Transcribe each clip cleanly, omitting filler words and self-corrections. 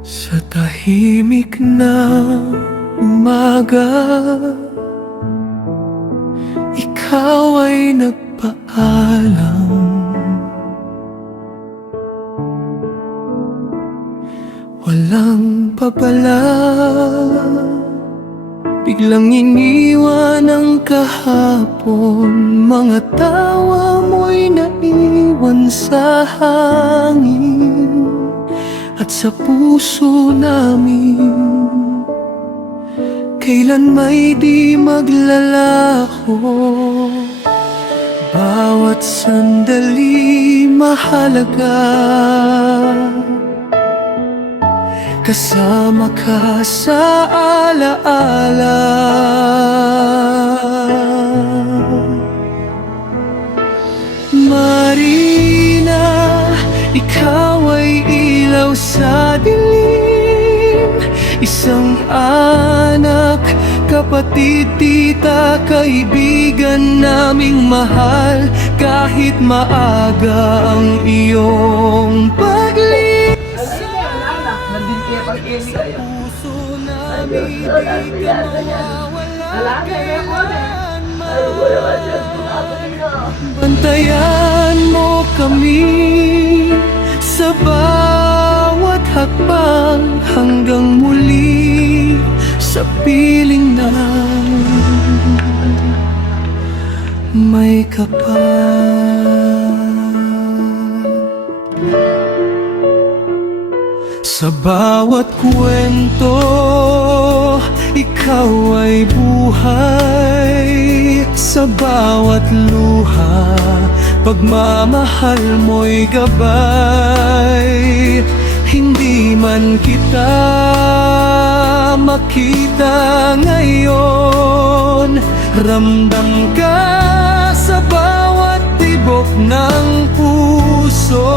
Sa tahimik na umaga, ikaw ay nagpaalam. Walang babala, biglang iniwan ang kahapon. Mga tawa mo'y naiwan sa hangin at sa puso namin, kailan may di maglalaho. Bawat sandali mahalaga, kasama ka sa alaala. Marina, ikaw ay ilaw sa dilim, isang anak, kapatid, tita, kaibigan naming mahal. Kahit maaga ang iyong paglisan, sa puso namin di ka mawawala kailanman. Bantayan mo kami sa bawat hakbang hanggang muli sa piling na may kapal. Sa bawat kwento, ikaw ay buhay. Sa bawat luha, pagmamahal mo'y gabay. Hindi man kita makita ngayon, ramdam ka sa bawat tibok ng puso.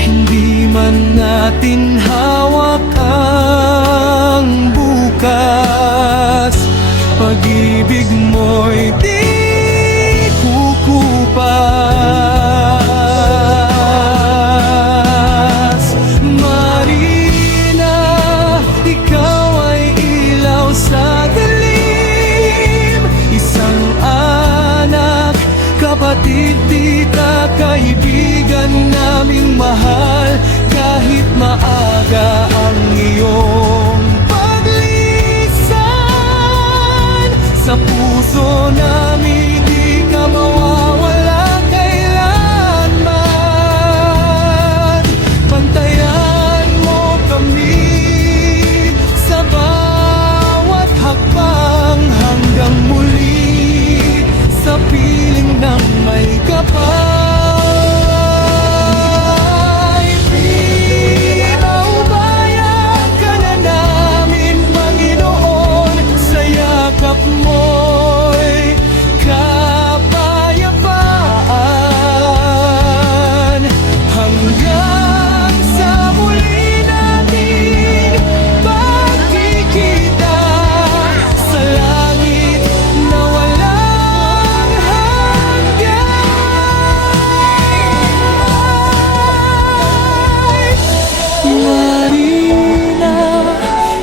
Hindi man natin hawak ang bukas, pag-ibig mo'y di kukupas. Marina, ikaw ay ilaw sa dilim, isang anak, kapatid, tita, kaibigan naming mahal. Kahit maaga ang iyong paglisan, sa puso namin di ka mawawala kailanman. Bantayan mo kami sa bawat hakbang hanggang muli sa piling ng may kapal. Mo'y kapayapaan hanggang sa muli nating pagkikita sa langit na walang hanggan. Marina,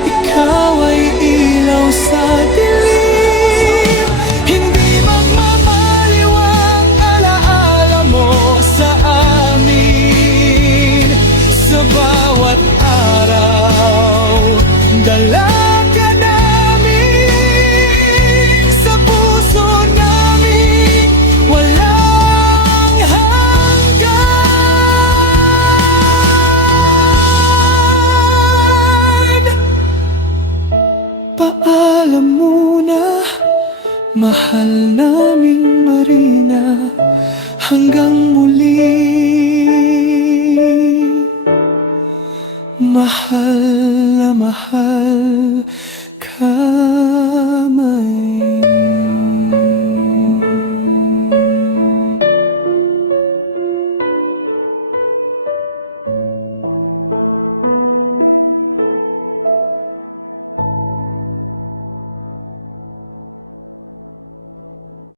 ikaw ay ilaw sa dilim, hindi magmamaliwang alaala mo sa amin. Sa bawat araw, dala ka namin sa puso namin, walang hanggan. Paalam muna, mahal naming Marina, hanggang muli. Mahal na mahal ka, Marina.